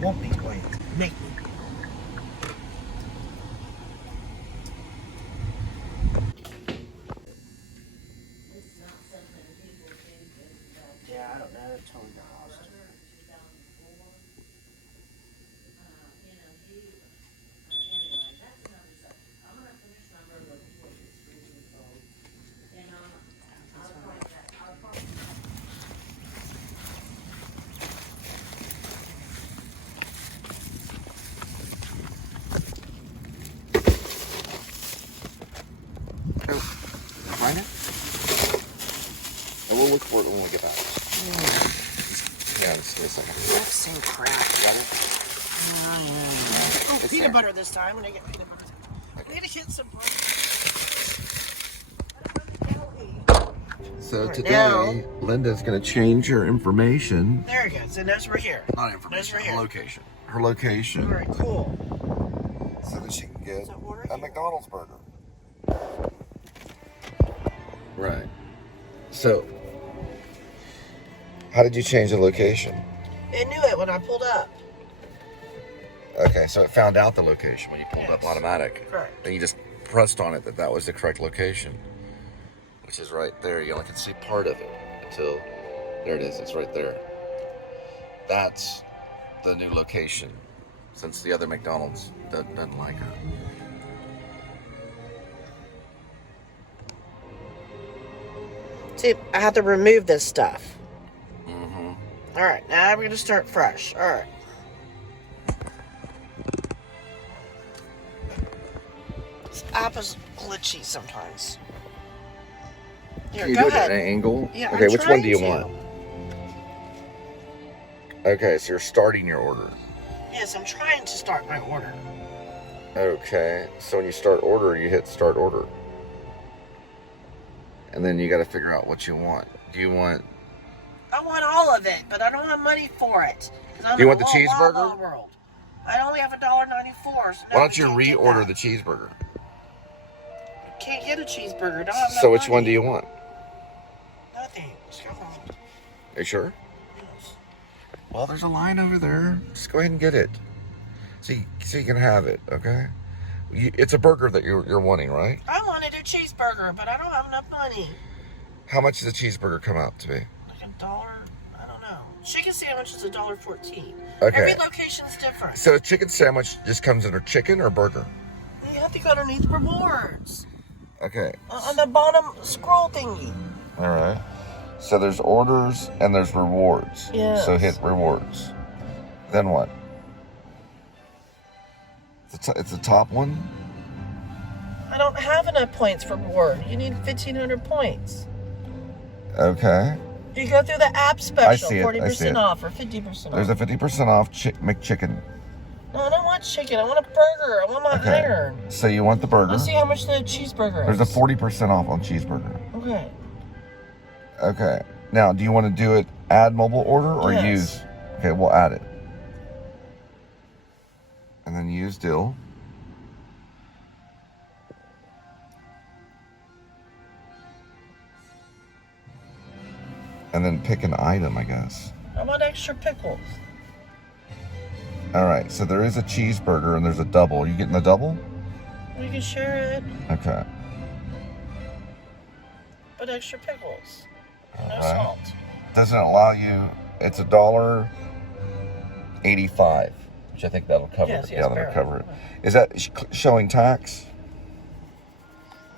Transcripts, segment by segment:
won't be quiet. Make me. Yeah, I don't know. They're totally lost. Find it? And we'll look for it when we get back. Yeah, it's something. That same crap. Got it? Oh, peanut butter this time when I get peanut butter. I'm gonna get some butter. So Right, today, now- Linda's going to change her information. There it goes. It knows we're here. Not information, Knows we're her here. location. Her location. All right, cool. So that she can get So order a here. McDonald's burger. Right. So, how did you change the location? It knew it when I pulled up. Okay, so it found out the location when you pulled up Yes. automatic. Correct. Then you just pressed on it that was the correct location, which is right there. You only can see part of it until, there it is, it's right there. That's the new location, since the other McDonald's doesn't like it. See, I have to remove this stuff. Mm-hmm. All right, now we're gonna start fresh. All right. This app is glitchy sometimes. Here, Can you go do it ahead. at an angle? Yeah, okay, I'm which one do you trying to. want? Okay, so you're starting your order. Yes, I'm trying to start my order. Okay, so when you start order, you hit start order. And then you got to figure out what you want. Do you want... I want all of it, but I don't have money for it. Do you want the cheeseburger? World. I only have $1.94. So Why don't you reorder the cheeseburger? Can't get a cheeseburger. Don't have So enough which one money. do you want? Nothing. Just go home. Are you sure? Yes. Well, there's a line over there. Just go ahead and get it. So you can have it, okay? It's a burger that you're wanting, right? I wanted a cheeseburger, but I don't have enough money. How much does a cheeseburger come out to be? Like $1, I don't know. Chicken sandwich is $1.14. Okay. Every location's different. So a chicken sandwich just comes in a chicken or burger? You have to go underneath rewards. Okay. On the bottom scroll thingy. All right. So there's orders and there's rewards. Yes. So hit rewards. Then what? It's the top one? I don't have enough points for reward. You need 1,500 points. Okay. You go through the app special, see it, I see 40% it. off or 50% off. There's a 50% off McChicken. No, I don't want chicken. I want a burger. I want my iron. So you want the burger. Let's see how much the cheeseburger is. There's a 40% off on cheeseburger. Okay. Okay. Now, do you want to do it add mobile order or Yes. use? Okay, we'll add it. And then use deal. And then pick an item, I guess. I want extra pickles. All right, so there is a cheeseburger and there's a double. Are you getting the double? We can share it, Okay. but extra pickles. No All right. salt. Doesn't allow you, it's $1.85, which I think that'll cover Yes, it. yes, Yeah, that'll barely. cover it. Is that showing tax?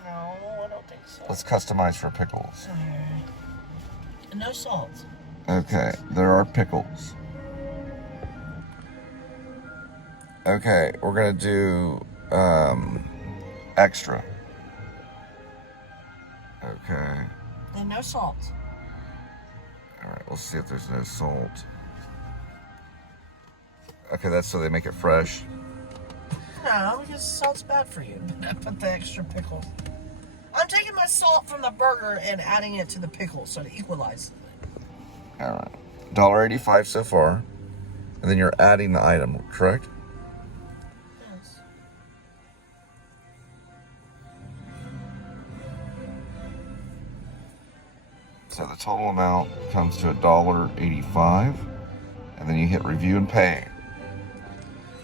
No, I don't think so. Let's customize for pickles. No salt. Okay, there are pickles. Okay, we're gonna do extra. Okay. And no salt. All right, we'll see if there's no salt. Okay, that's so they make it fresh. No, because salt's bad for you. Put the extra pickle. I'm taking my salt from the burger and adding it to the pickle so to equalize it. All right, $1.85 so far, and then you're adding the item, correct? Yes. So the total amount comes to $1.85, and then you hit review and pay.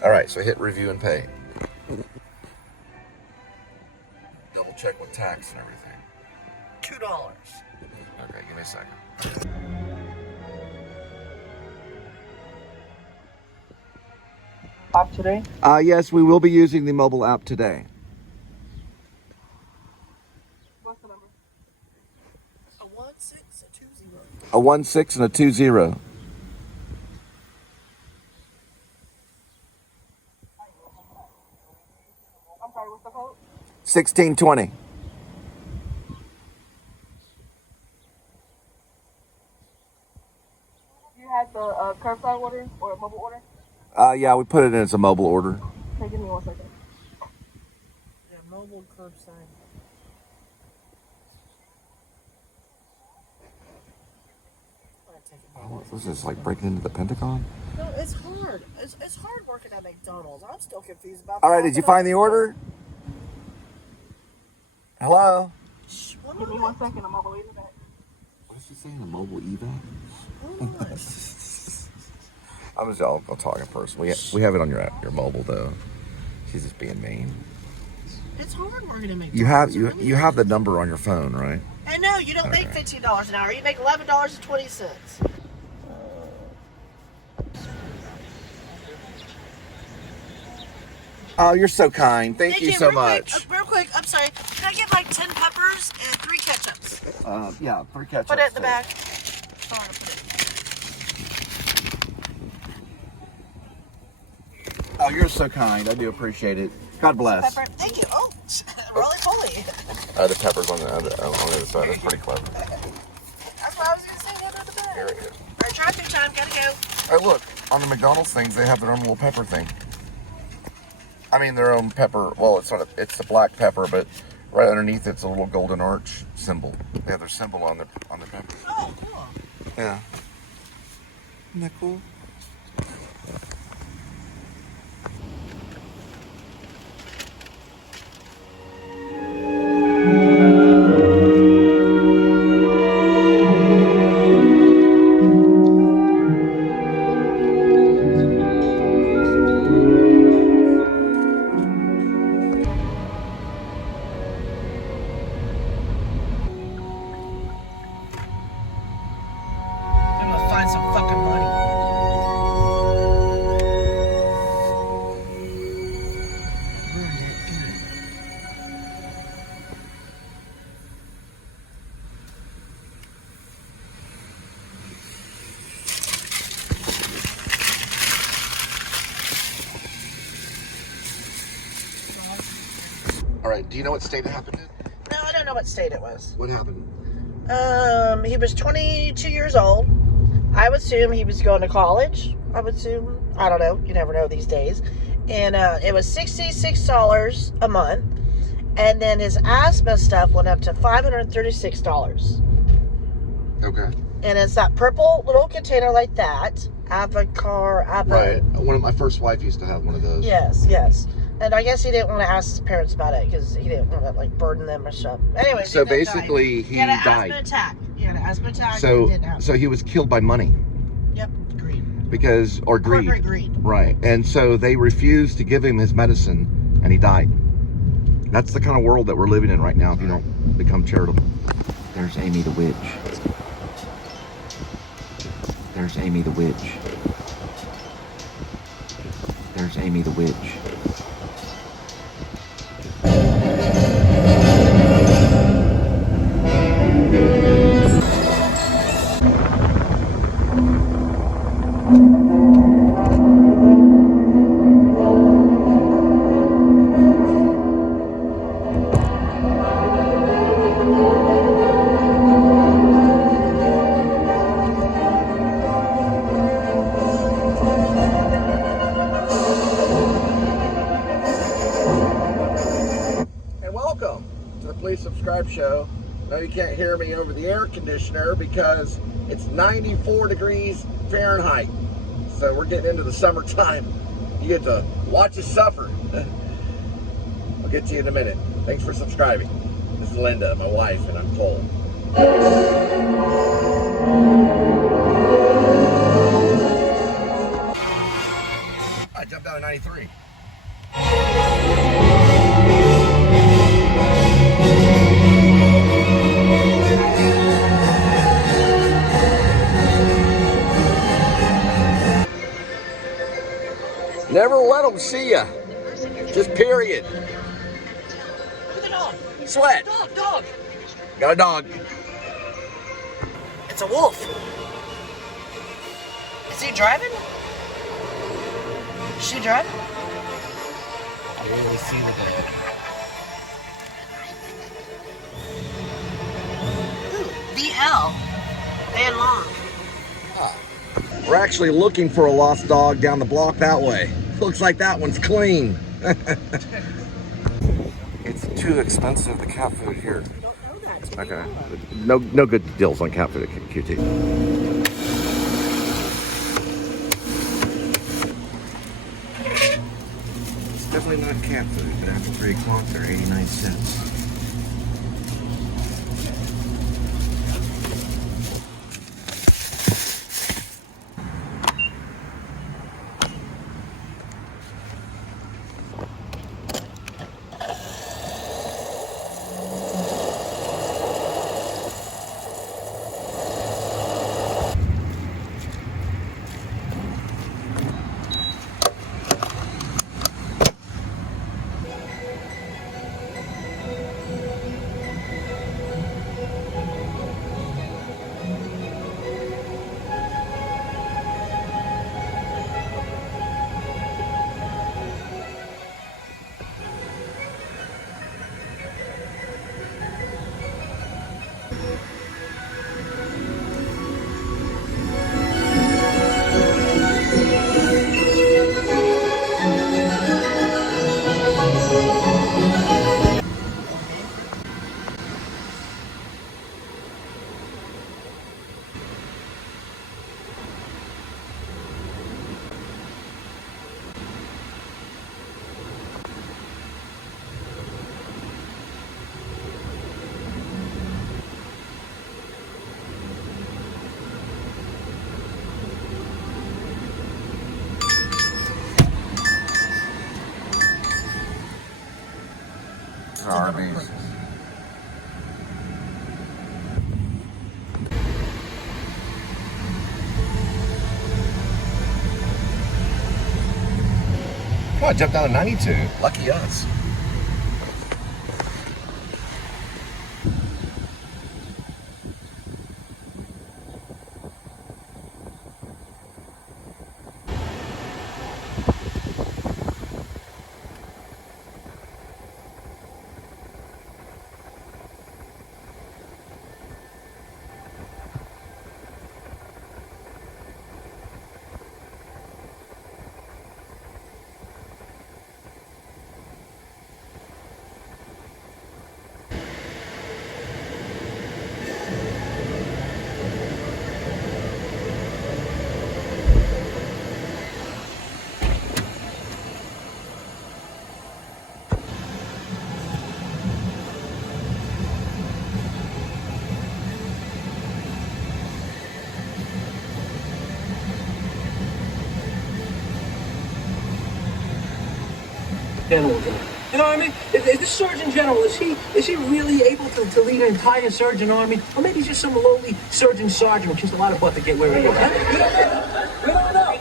All right, so hit review and pay. Double check with tax and everything. $2. Okay, give me a second. App today? Yes, we will be using the mobile app today. What's the number? A 16, a 20. A 16 and a 20. I'm sorry, what's the code? 1620. You had the curbside order or mobile order? Yeah, we put it in as a mobile order. Okay, give me 1 second. Yeah, mobile curbside. Was this like breaking into the Pentagon? No, it's hard. It's hard working at McDonald's. I'm still confused about. All right, did you find the order? Hello? Shh, give me 1 second. I'm mobile evac. What is she saying? A mobile evac? Oh, I'll talk in person. We have it on your mobile though. She's just being mean. it's hard working at McDonald's. You have the number on your phone, right? I know you don't make $15 an hour. You make $11.20. Oh, you're so kind. Thank you so much. Real quick, I'm sorry. Can I get like 10 peppers and 3 ketchups? Yeah, 3 ketchups. Put it in the bag. Sorry, put it. Oh, you're so kind. I do appreciate it. God bless. Pepper. Thank you. Oh, roly-poly. The pepper's on the other side. That's pretty clever. That's what I was going to say. Under the bag. Very good. All right, drive-through time. Gotta go. Hey, look. On the McDonald's things, they have their own little pepper thing. I mean, their own pepper. Well, it's a black pepper, but right underneath it's a little golden arch symbol. They have their symbol on their pepper. Oh, cool. Yeah. Isn't that cool? Find some fucking money. All right. Do you know what state it happened in? No, I don't know what state it was. What happened? He was 22 years old. I would assume he was going to college. I would assume. I don't know. You never know these days. And it was $66 a month. And then his asthma stuff went up to $536. Okay. And it's that purple little container like that. Right. My first wife used to have one of those. Yes. And I guess he didn't want to ask his parents about it because he didn't want to like burden them or something. Anyway, so basically he died. He had an asthma attack. So he was killed by money. Yep, greed. Greed. Corporate greed. Right. And so they refused to give him his medicine, and he died. That's the kind of world that we're living in right now if you don't become charitable. There's Amy the witch. There's Amy the witch. There's Amy the witch. Subscribe show. No, you can't hear me over the air conditioner because it's 94 degrees Fahrenheit. So we're getting into the summertime. You get to watch us suffer. I'll get to you in a minute. Thanks for subscribing. This is Linda, my wife, and I'm Cole. I jumped out in 93. Never let them see ya. Just period. Look at the dog. Sled. Dog. Got a dog. It's a wolf. Is he driving? Is she driving? I really see the dog. Ooh, VL. Van Long. We're actually looking for a lost dog down the block that way. Looks like that one's clean. It's too expensive, the cat food here. I don't know that. Okay. No good deals on cat food at QT. It's definitely not cat food, but after 3 o'clock, they're 89 cents. Arby's. Oh, I jumped out of 92. Lucky us. General. You know what I mean? Is this Surgeon General, is he really able to lead an entire surgeon army? Or maybe he's just some lowly surgeon sergeant who kissed a lot of butt to get where he is. Huh? No.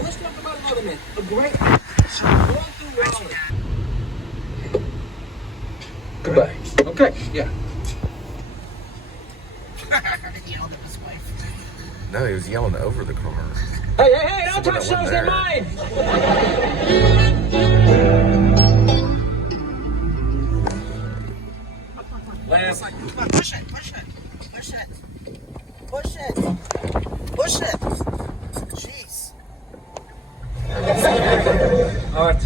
Let's talk about another man. A great... Goodbye. Okay, yeah. No, he was yelling over the car. Hey, don't touch those, they're mine! Push it. Jeez. All right.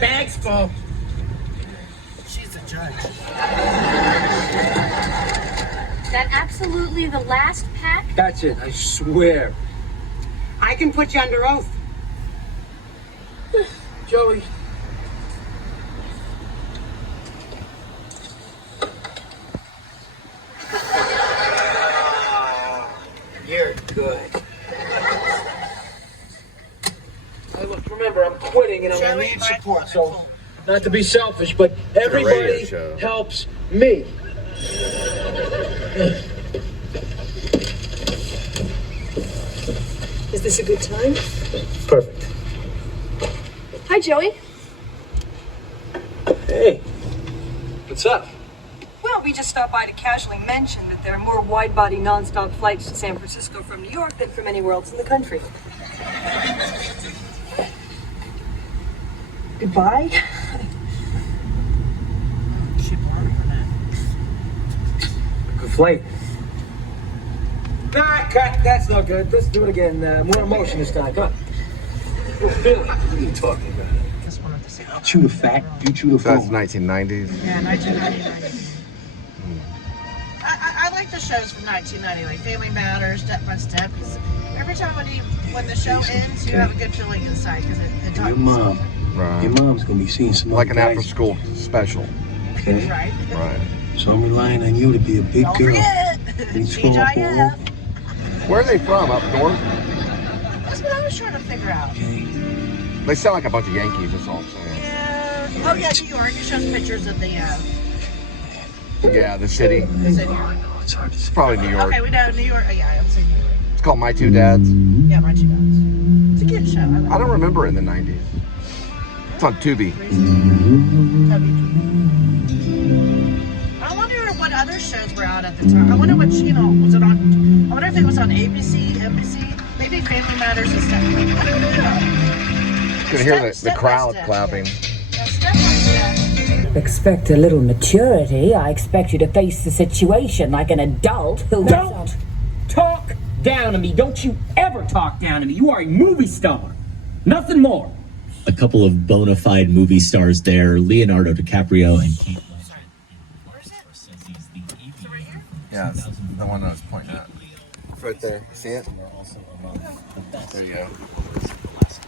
Bags full. She's a judge. Is that absolutely the last pack? That's it, I swear. I can put you under oath. Joey, I Joey, need my support. fault. So, not to be selfish, but everybody show. helps me. Is this a good time? Perfect. Hi, Joey. Hey, what's up? Well, we just stopped by to casually mention that there are more wide-body non-stop flights to San Francisco from New York than from anywhere else in the country. Goodbye. Good flight. Nah, cut. That's no good. Let's do it again. More emotion this time. Come on. What are you talking about? Just wanted to say. I'll chew the fat. You chew the That's foam. 1990s. Yeah, 1999. I like the shows from 1990, like Family Matters, Step by Step, because every time when the show ends, you have a good feeling inside, because it talks. Your mom. Right. Your mom's gonna be seeing some Like an guys. after-school special. Okay. Right. Right. So I'm relying on you to be a big Don't girl. forget. Reach for a TGIF. Where are they from? Up north? That's what I was trying to figure out. Okay. They sound like a bunch of Yankees, that's all I'm saying. Yeah. Oh, yeah, New York. It shows pictures of the Yeah, the city. city. It's hard to It's say. probably New York. Okay, we know New York. Oh, yeah, I'm saying New York. It's called My Two Dads. Yeah, my two dads. It's a good show. I like I don't remember it in the 90s. It's on Tubi. it. I wonder what other shows were out at the time. I wonder what channel was it on. I wonder if it was on ABC, NBC, maybe Family Matters and stuff. I don't know. You can hear the Step by crowd Step, clapping. yeah. Step by Step. Expect a little maturity. I expect you to face the situation like an adult who Don't talk down to me. Don't you ever talk down to me. You are a movie star. Nothing more. A couple of bona fide movie stars there, Leonardo DiCaprio and Kate Blanchett. Where's it? Says he's the Is it right here? Yeah, it's the one I was pointing at. It's right there. See it? Are also among the best There you go. performers of the last.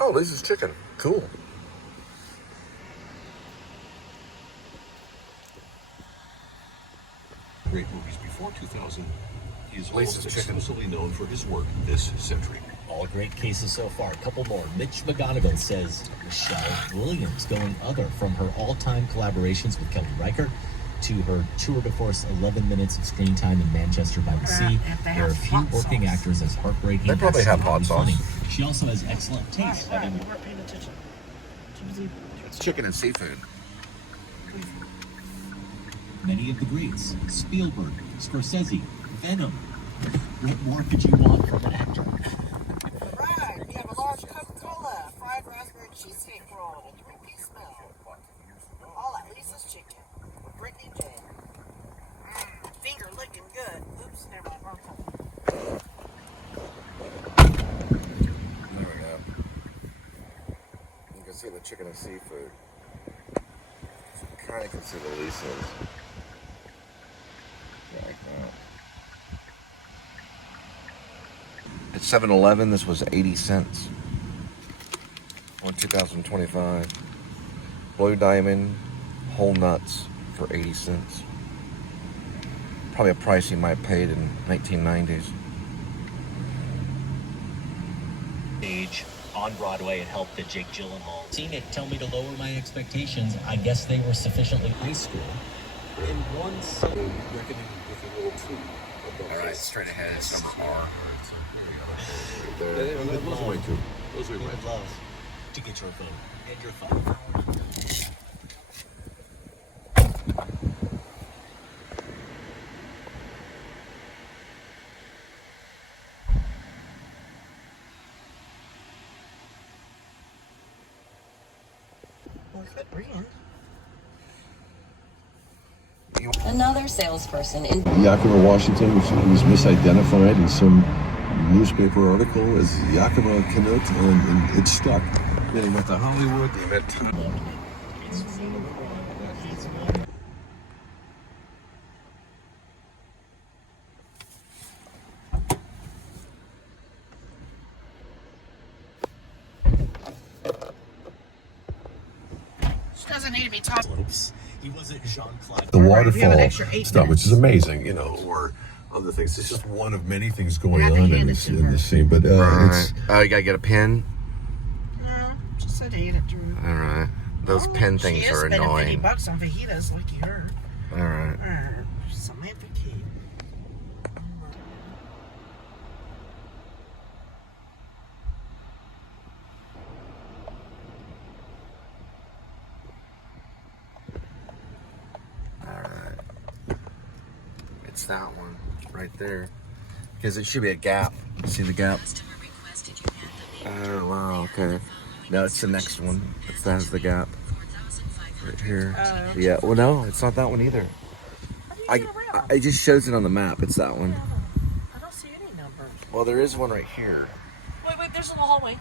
Oh, Lisa's chicken. Cool. Great movies before 2000. He is Lisa's almost chicken. exclusively known for his work this century. All great cases so far. A couple more. Mitch McGonigal says Michelle Williams going other from her all-time collaborations with Kelly Reichardt to her tour de force 11 minutes of screen time in Manchester by the Sea. if they There are have few hot working sauce. actors as heartbreaking. They probably as have hot funny. sauce. She also has excellent taste, Right, having we weren't paying attention. It's chicken and seafood. many of the greats: Spielberg, Scorsese, Venom. What more could you want from an actor? Right, we have a large Coca-Cola, fried raspberry cheesecake roll, and 3-piece meal. All at Lisa's Chicken with Brittany J. Finger looking good. Oops, never mind, wrong color. There we go. You can see the chicken and seafood. So you kind of can see the Lisa's. Like that. At 7-Eleven, this was 80 cents. On 2025. Blue Diamond, whole nuts for 80 cents. Probably a price you might have paid in 1990s. Stage on Broadway and helped the Jake Gyllenhaal. Seeing it tell me to lower my expectations. I guess they were sufficiently high school. In one sudden reckoning with a little tree. Alright, straight ahead, it's number R. Those are my two. Those are We my would two. love to get your vote and your thought. Well, good reading. You another salesperson in Yakima, Washington, which was misidentified in some newspaper article as Yakima Canut, and it stuck. Then he went to Hollywood. He met Doesn't need to be taught. He wasn't Jean-Claude. the We have an waterfall extra 8 stuff, which is minutes. amazing, you know, or other things. It's just one of many things going on in this scene. But it's Oh, you gotta get a pen? No, just said to eat it, Drew. Alright. Those pen things She is are spending annoying. $50 on fajitas, like you heard. Alright. Something for kid. Alright. It's that one right there. Because it should be a gap. See the gap? Oh, wow, okay. No, it's the next one. That has the gap. Right here. Yeah, well, no, it's not that one either. It just shows it on the map. It's that one. I don't see any number. Well, there is one right here. Wait, there's a little hallway.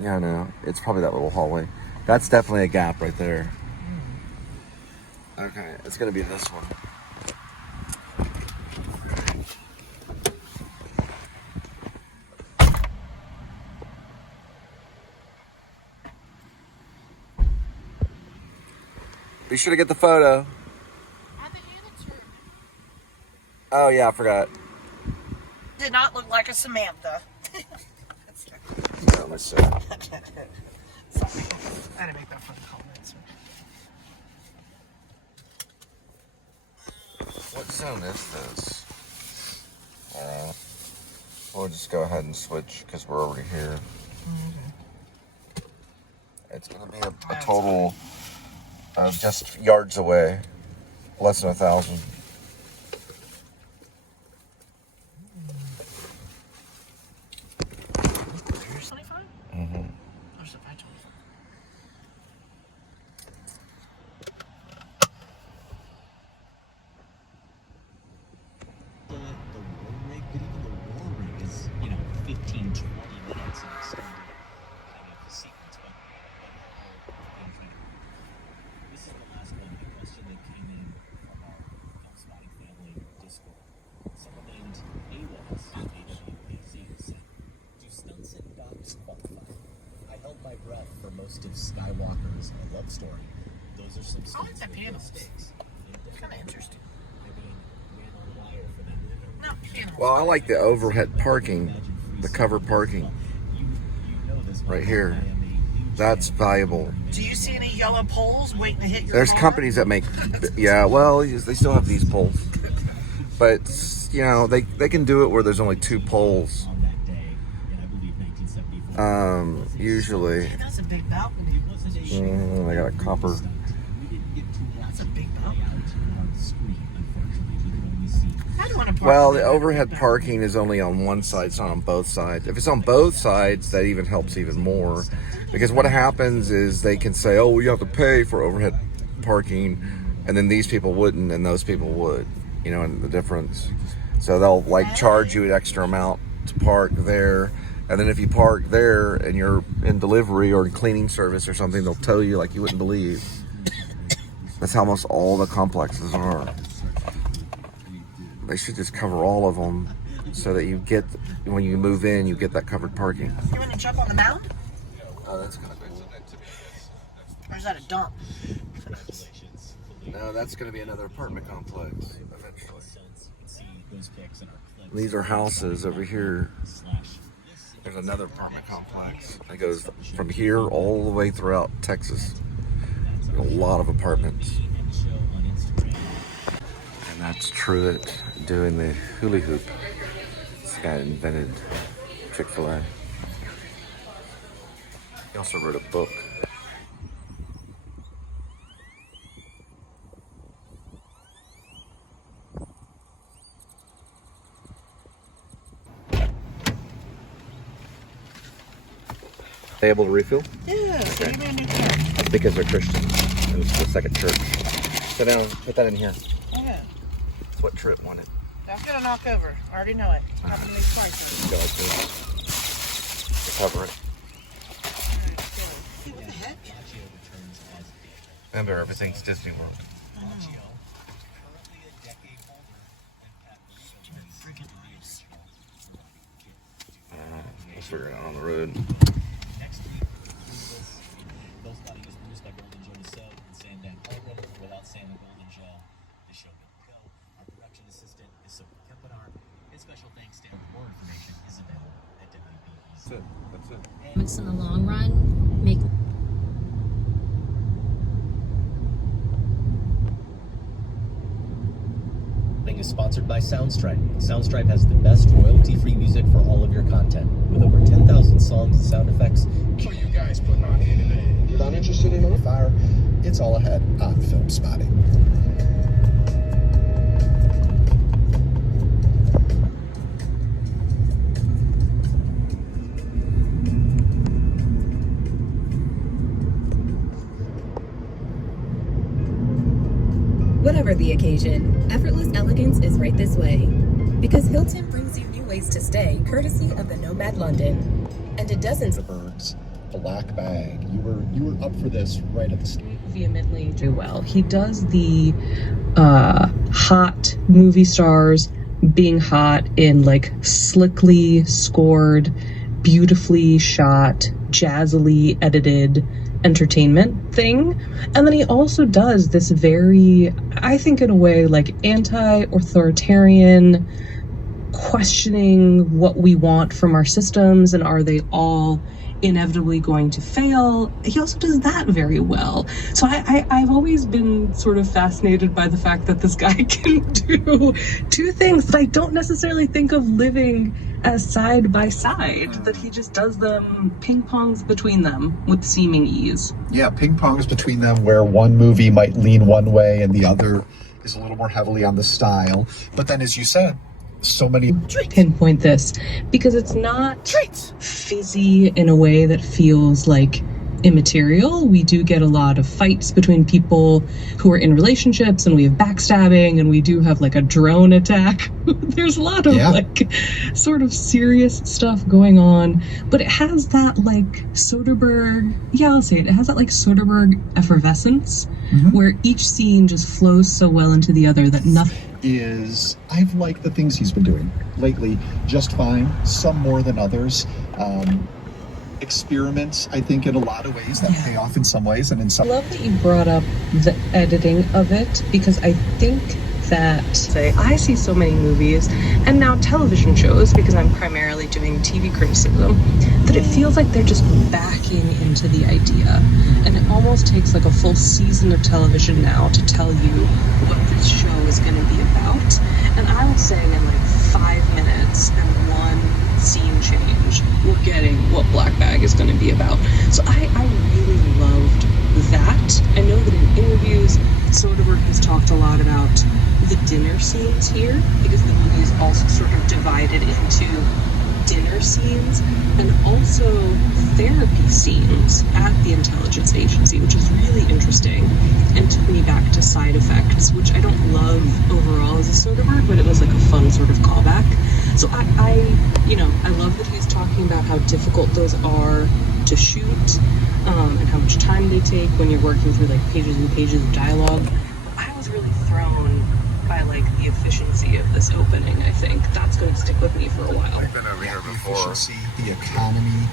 Yeah, I know. It's probably that little hallway. That's definitely a gap right there. Okay, it's gonna be this one. Be sure to get the photo. Oh yeah, I forgot. Did not look like a Samantha. No, let's see. Sorry. I had to make that funny comment. What zone is this? We'll just go ahead and switch because we're already here. It's gonna be a total of just yards away, less than 1,000. Here's 25? Mm-hmm. There's a 525. The war rig, but even the war rig is, 15, 20 minutes of extended kind of sequence. But this is the last one. A question that came in from our film spotting family Discord. Someone named AWAS, HUPZ, said, do stunts and docs qualify? I held my breath for most of Skywalker's A Love Story. Those are some stunts with real stakes. Kind of interesting. Well, I like the overhead parking, the covered parking right here. That's valuable. Do you see any yellow poles waiting to hit your There's car? companies that make, yeah, well, they still have these poles. But, they can do it where there's only 2 poles. Usually. That's a big balcony. They got a copper. That's a big balcony. I don't want to park. Well, the overhead parking is only on one side, it's not on both sides. If it's on both sides, that even helps even more. Because what happens is they can say, oh, well, you have to pay for overhead parking, and then these people wouldn't, and those people would. And the difference. So they'll charge you an extra amount to park there, and then if you park there and you're in delivery or in cleaning service or something, they'll tow you like you wouldn't believe. That's how almost all the complexes are. They should just cover all of them so that you get, when you move in, you get that covered parking. You want to jump on the mound? Oh, that's gonna be. Or is that a dump? No, that's gonna be another apartment complex eventually. These are houses over here. There's another apartment complex. It goes from here all the way throughout Texas. A lot of apartments. And that's Truett doing the hula hoop. This guy invented Chick-fil-A. He also wrote a book. They able to refill? Yeah. Okay. Because they're Christian. And it's the second church. Sit down. Put that in here. Yeah. what Trip wanted. That's gonna knock over. I already know it. Having these prices. Go like this. Cover it. Remember, everything's Disney World. We'll figure it out on the road. Next week, Bill's Body was produced by Golden Joe DeSoe and Sam Dan Holgren. Without Sam and Golden Joe, the show wouldn't go. Our production assistant is Sophie Kempenar. And special thanks to more information is available at WBEZ. That's it. That's it. It's in the long run, make Is sponsored by Soundstripe. Soundstripe has the best royalty-free music for all of your content, with over 10,000 songs and sound effects. What are you guys putting on here today? You're not interested in on fire? It's all ahead on Film Spotting. Whatever the occasion, effortless elegance is right this way. Because Hilton brings you new ways to stay, courtesy of the Nomad London. And it doesn't. The Birds, Black Bag. You were up for this right at the start. Vehemently do well. He does the hot movie stars being hot in like slickly scored, beautifully shot, jazzily edited entertainment thing. And then he also does this very, I think in a way, like anti-authoritarian, questioning what we want from our systems and are they all inevitably going to fail. He also does that very well. So I've always been sort of fascinated by the fact that this guy can do two things that I don't necessarily think of living as side by side, that he just does them, ping pongs between them with seeming ease. Yeah, ping pongs between them where one movie might lean one way and the other is a little more heavily on the style. But then, as you said, so many pinpoint this because it's not fizzy in a way that feels like immaterial. We do get a lot of fights between people who are in relationships, and we have backstabbing, and we do have like a drone attack. There's a lot of like sort of serious stuff going on, but it has that like Soderbergh, I'll say it has that like Soderbergh effervescence where each scene just flows so well into the other that nothing is. I've liked the things he's been doing lately just fine, some more than others. Experiments, I think, in a lot of ways that pay off in some ways, and in some. I love that you brought up the editing of it, because I think that I see so many movies and now television shows, because I'm primarily doing TV criticism, that it feels like they're just backing into the idea, and it almost takes like a full season of television now to tell you what this show is going to be about. And I would say in like 5 minutes and one scene change, we're getting what Black Bag is going to be about. So I really loved that. I know that in interviews, Soderbergh has talked a lot about the dinner scenes here, because the movie is also sort of divided into dinner scenes and also therapy scenes at the intelligence agency, which is really interesting and took me back to Side Effects, which I don't love overall as a Soderbergh, but it was like a fun sort of callback. So I love that he's talking about how difficult those are to shoot, and how much time they take when you're working through like pages and pages of dialogue. I was really thrown by like the efficiency of this opening. I think that's going to stick with me for a while. I've been over here before. The economy,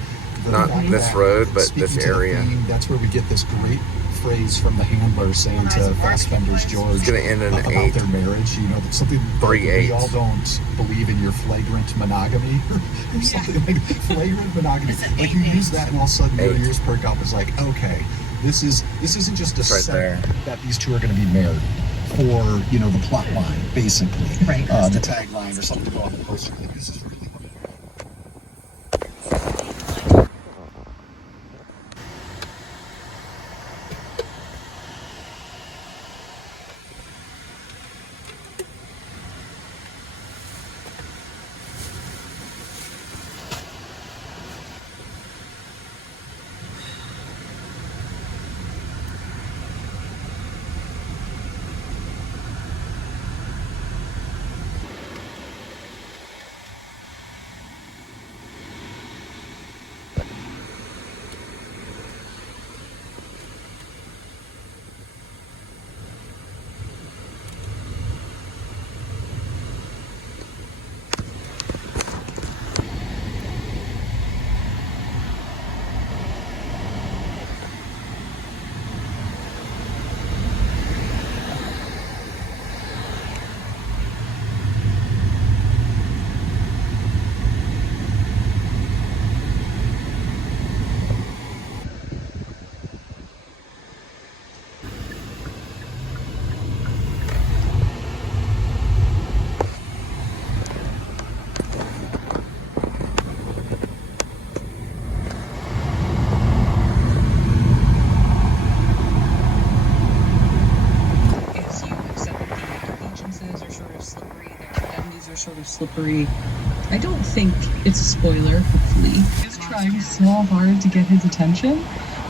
not this road, but this area. That's where we get this great phrase from the handler saying to Fassbender's George it's going to end in about 8. their marriage. You know, that's something 3 8. We all don't believe in your flagrant monogamy or something like flagrant monogamy. Like you use that and all of a sudden your ears perk up. It's like, okay, this isn't just a set that these two are going to be married for, the plot line, basically. Right. The tagline or something to go on the poster. Like, this is really are sort of slippery. I don't think it's a spoiler, hopefully. He's trying so hard to get his attention,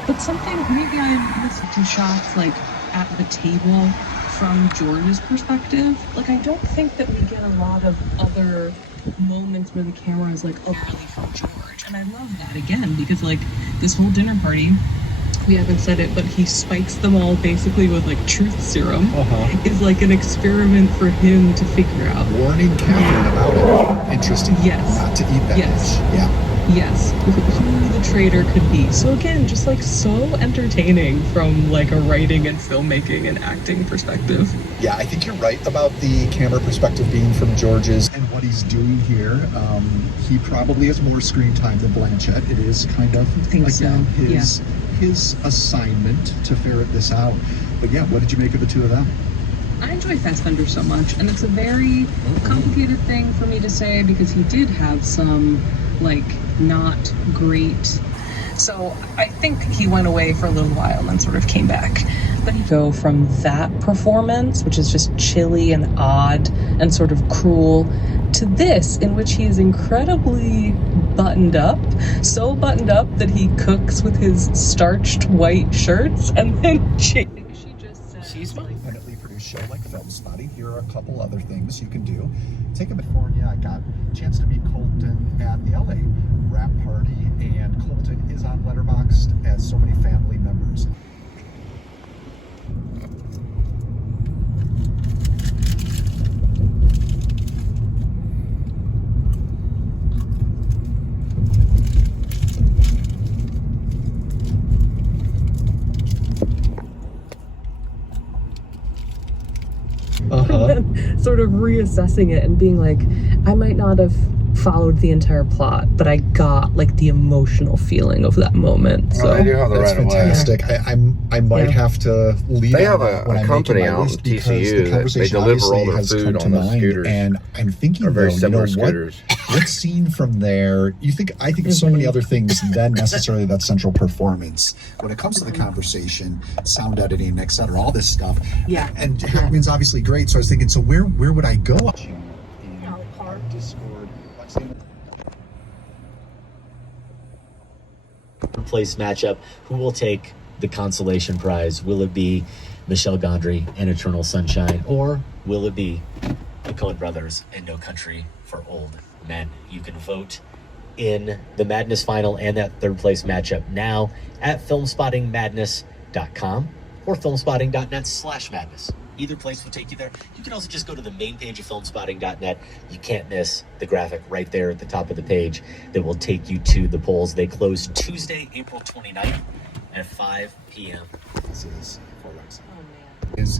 but something, maybe I missed two shots, like, at the table from George's perspective. Like, I don't think that we get a lot of other moments where the camera is, like, entirely from George. And I love that, again, because, like, this whole dinner party, we haven't said it, but he spikes them all basically with, like, truth serum. Is like an experiment for him to figure out. Warning Catherine about it. Interesting. Yes. Not to eat that Yes. dish. Yeah. Yes, who the traitor could be. So again, just like so entertaining from like a writing and filmmaking and acting perspective. Yeah, I think you're right about the camera perspective being from George's and what he's doing here. He probably has more screen time than Blanchett. It is kind of, again, his assignment to ferret this out. But yeah, what did you make of the two of them? I enjoy Fassbender so much, and it's a very complicated thing for me to say because he did have some, like, not great. So I think he went away for a little while and then sort of came back. But he go from that performance, which is just chilly and odd and sort of cruel, to this, in which he is incredibly buttoned up, so buttoned up that he cooks with his starched white shirts and then she just says, She's independently produced show like Film Spotting. Here are a couple other things you can do. Take a California. I got a chance to meet Colton at the LA rap party, and Colton is on Letterboxd as so many family members. And then sort of reassessing it and being like, I might not have followed the entire plot, but I got like the emotional feeling of that moment. So they do have the that's right fantastic. I might have to leave. They have a company out in TCU that they deliver all their food on those scooters. And I'm thinking, they're very though, similar you know, scooters. what scene from there? I think of so many other things than necessarily that central performance. When it comes to the conversation, sound editing, etc., all this stuff. Yeah. And Halloween's obviously great. So I was thinking, so where would I go? Place matchup. Who will take the consolation prize? Will it be Michelle Gondry and Eternal Sunshine, or will it be the Coen Brothers and No Country for Old Men? You can vote in the Madness Final and that third place matchup now at filmspottingmadness.com or filmspotting.net/madness. Either place will take you there. You can also just go to the main page of filmspotting.net. You can't miss the graphic right there at the top of the page that will take you to the polls. They close Tuesday, April 29th at 5 p.m. This is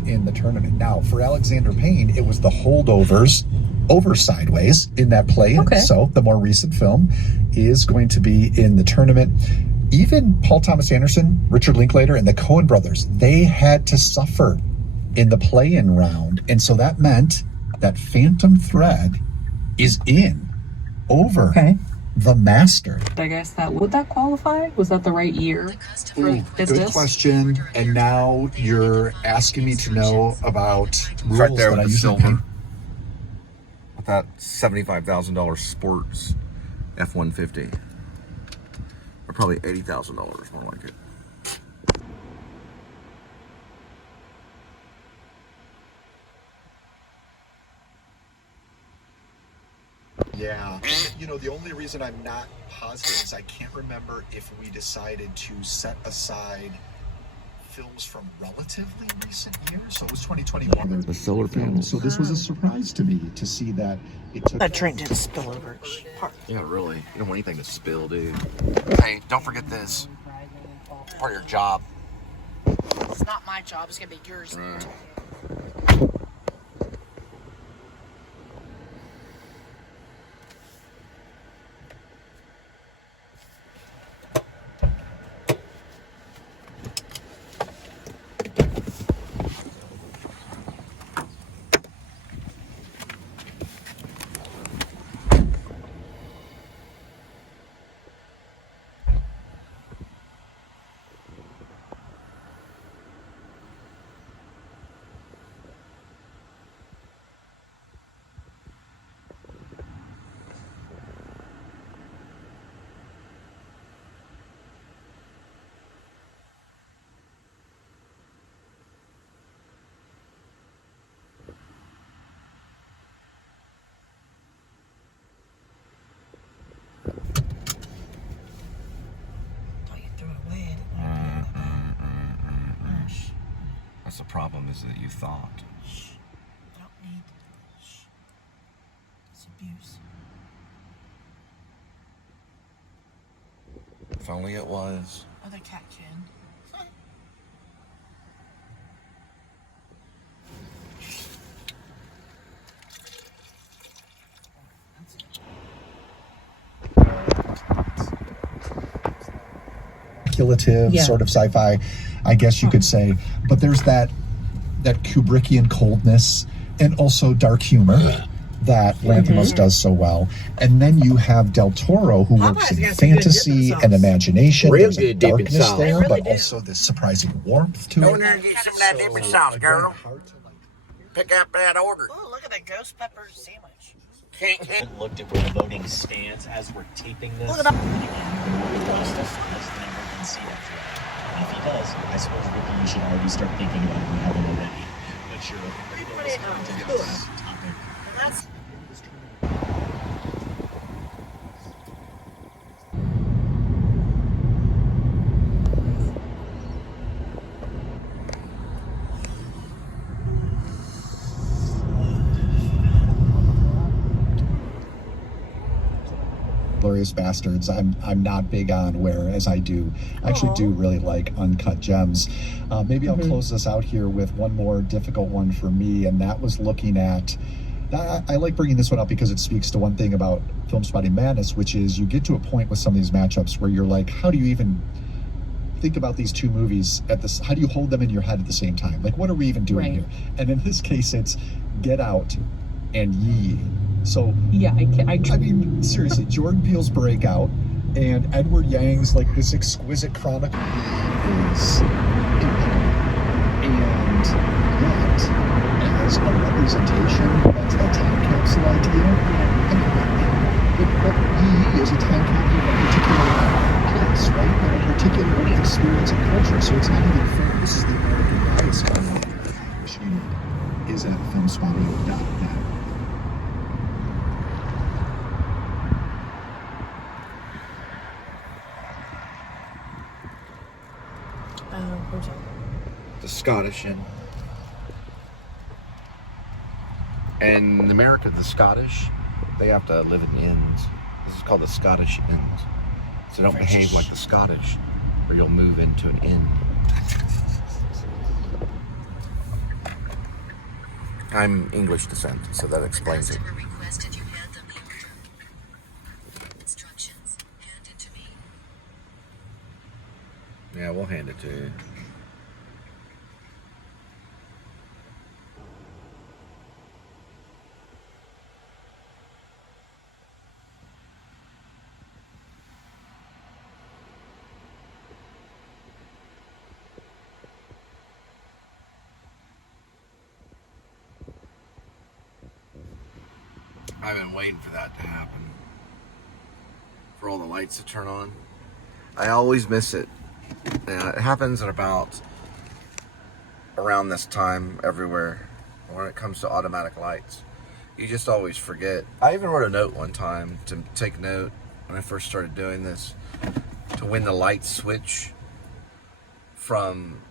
in the tournament. Now, for Alexander Payne, it was the Holdovers over Sideways in that play. Okay. So the more recent film is going to be in the tournament. Even Paul Thomas Anderson, Richard Linklater, and the Coen brothers, they had to suffer in the play-in round. And so that meant that Phantom Thread is in over The Master. I guess that would that qualify? Was that the right year for Good question. And now you're asking me to know about rules Right there that I with the usually silver. With that $75,000 sports F-150. Or probably $80,000, more like it. Yeah. You know, the only reason I'm not positive is I can't remember if we decided to set aside films from relatively recent years. So it was 2021. The solar panels. So this was a surprise to me to see that it took... That drink didn't spill over. Yeah, really. You don't want anything to spill, dude. Hey, don't forget this. Part of your job. It's not my job. It's gonna be yours. Right. the problem is that you thought. Shh. I don't need. Shh. It's abuse. If only it was. Other cat can. Speculative sort of sci-fi, I guess you could say, but there's that Kubrickian coldness and also dark humor that Lanthimos does so well. And then you have Del Toro, who works in fantasy and imagination. There's a darkness there, but also this surprising warmth to it. Go in there and get some of that dipping sauce, girl. Pick up that order. Oh, look at that ghost pepper sandwich. Looked at where the voting stands as we're taping this. Look at that. If he does, I suppose Ricky, you should already start thinking about it and having it ready. But you're That's Glorious Bastards. I'm not big on, whereas I actually do really like Uncut Gems. Maybe I'll close this out here with one more difficult one for me, and that was looking at. I like bringing this one up because it speaks to one thing about Film Spotting Madness, which is you get to a point with some of these matchups where you're like, how do you even think about these two movies at this? How do you hold them in your head at the same time? Like, what are we even doing here? And in this case, it's Get Out and Ye. So yeah, I mean, seriously, Jordan Peele's Breakout and Edward Yang's like this exquisite chronicle is and yet as a representation of that time capsule idea. I mean, but Yi is a time capsule of a particular place, right? And a particular experience and culture. So it's not even fair. This is the American bias machine is at filmspotting.net. The Scottish Inn. And in America, the Scottish, they have to live in inns. This is called the Scottish Inns. So don't behave like the Scottish, or you'll move into an inn. I'm English descent, so that explains it. Yeah, we'll hand it to you. I've been waiting for that to happen. For all the lights to turn on. I always miss it. It happens at about around this time everywhere when it comes to automatic lights. You just always forget. I even wrote a note one time to take note when I first started doing this to when the lights switch from,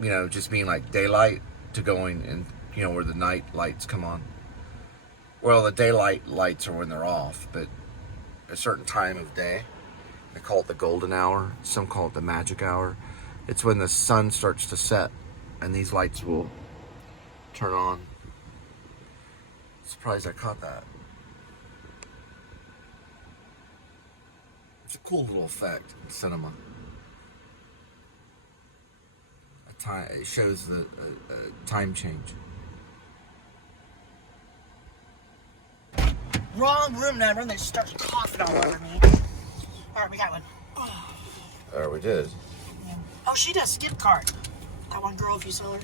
you know, just being like daylight to going and, you know, where the night lights come on. Well, the daylight lights are when they're off, but a certain time of day, they call it the golden hour. Some call it the magic hour. It's when the sun starts to set and these lights will turn on. Surprised I caught that. It's a cool little effect in cinema. It shows the time change. wrong room number, and they start coughing all over me. Alright, we got one. There we did. Yeah. Oh, she does skip cart. That one girl, if you saw her.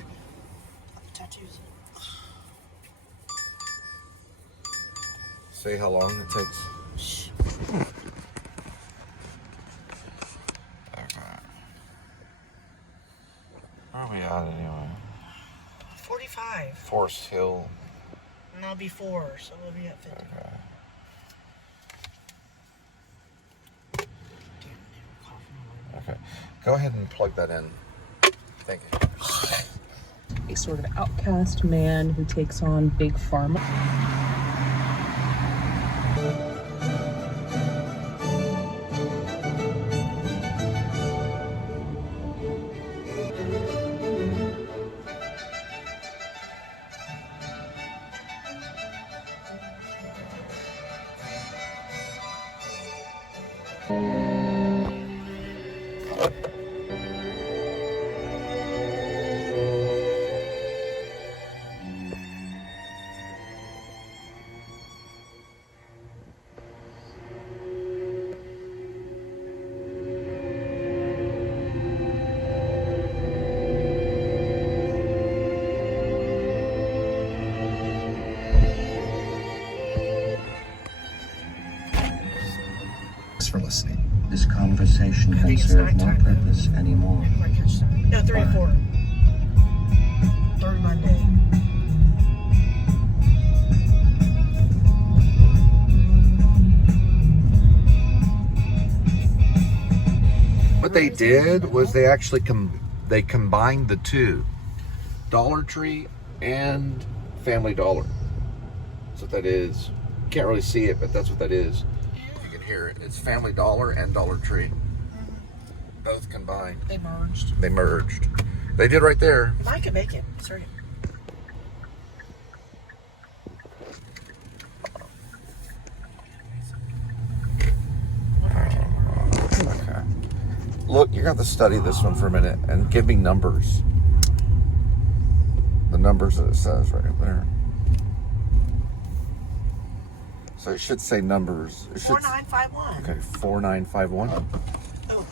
Tattoos. See how long it takes? Shh. Okay. Where are we at anyway? 45. Forest Hill. And that'll be 4, so we'll be at 50. Okay. Go ahead and plug that in. Thank you. a sort of outcast man who takes on big pharma. For listening. This conversation can serve no purpose anymore. No, 3 or 4. Third Monday. What they did was they actually they combined the two, Dollar Tree and Family Dollar. That's what that is. You can't really see it, but that's what that is. You can hear it. It's Family Dollar and Dollar Tree. Both combined. They merged. They merged. They did right there. Mike can make it. Sorry. Okay. Look, you're going to have to study this one for a minute and give me numbers. The numbers that it says right there. So it should say numbers. It should, 4951. okay, 4951. Oh,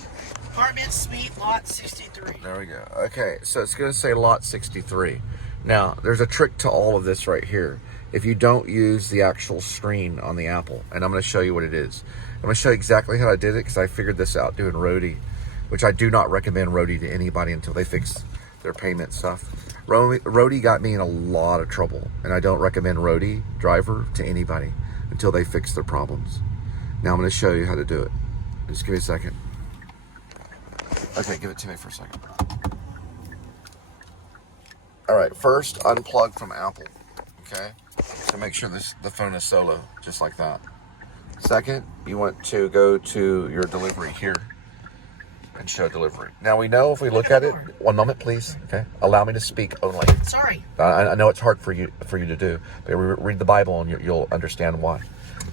apartment suite lot 63. There we go. Okay, so it's going to say lot 63. Now, there's a trick to all of this right here. If you don't use the actual screen on the Apple, and I'm going to show you what it is. I'm going to show you exactly how I did it because I figured this out doing Roadie, which I do not recommend Roadie to anybody until they fix their payment stuff. Roadie got me in a lot of trouble, and I don't recommend Roadie driver to anybody until they fix their problems. Now I'm going to show you how to do it. Just give me a second. Okay, give it to me for a second. All right, first unplug from Apple, okay? So make sure the phone is solo, just like that. Second, you want to go to your delivery here and show delivery. Now we know if we look at it, one moment please, okay? Allow me to speak only. Sorry. I know it's hard for you to do, but read the Bible and you'll understand why.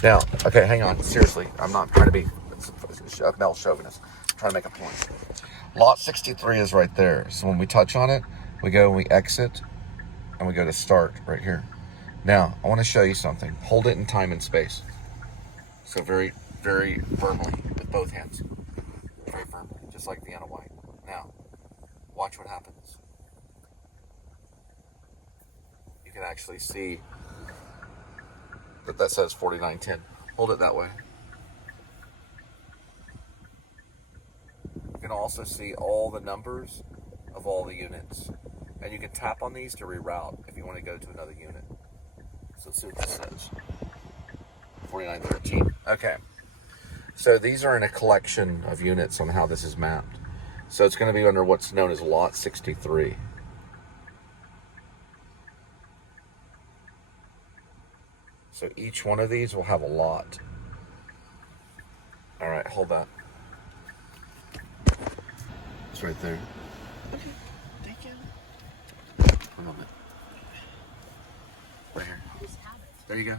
Now, okay, hang on, seriously, I'm not trying to be a male chauvinist. I'm trying to make a point. Lot 63 is right there. So when we touch on it, we go and we exit and we go to start right here. Now, I want to show you something. Hold it in time and space. So very, very firmly with both hands. Very firmly, just like Vienna White. Now, watch what happens. You can actually see that says 4910. Hold it that way. You can also see all the numbers of all the units. And you can tap on these to reroute if you want to go to another unit. So let's see what this says. 4913. Okay. So these are in a collection of units on how this is mapped. So it's going to be under what's known as Lot 63. So each one of these will have a lot. All right, hold that. It's right there. Okay, thank you. One moment. Right here. There you go.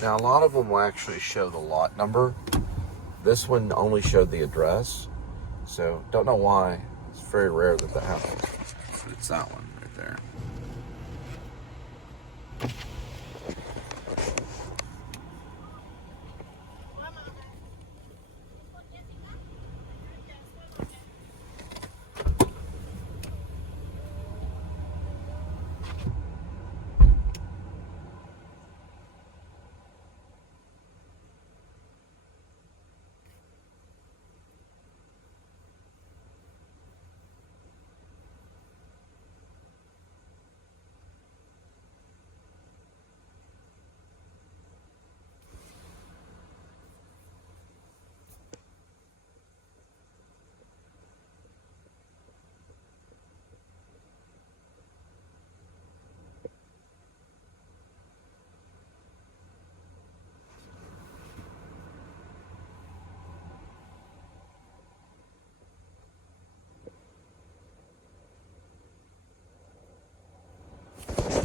Now, a lot of them will actually show the lot number This one only showed the address, so don't know why. It's very rare that that happens. But it's that one right there.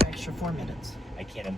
Extra 4 minutes. I can't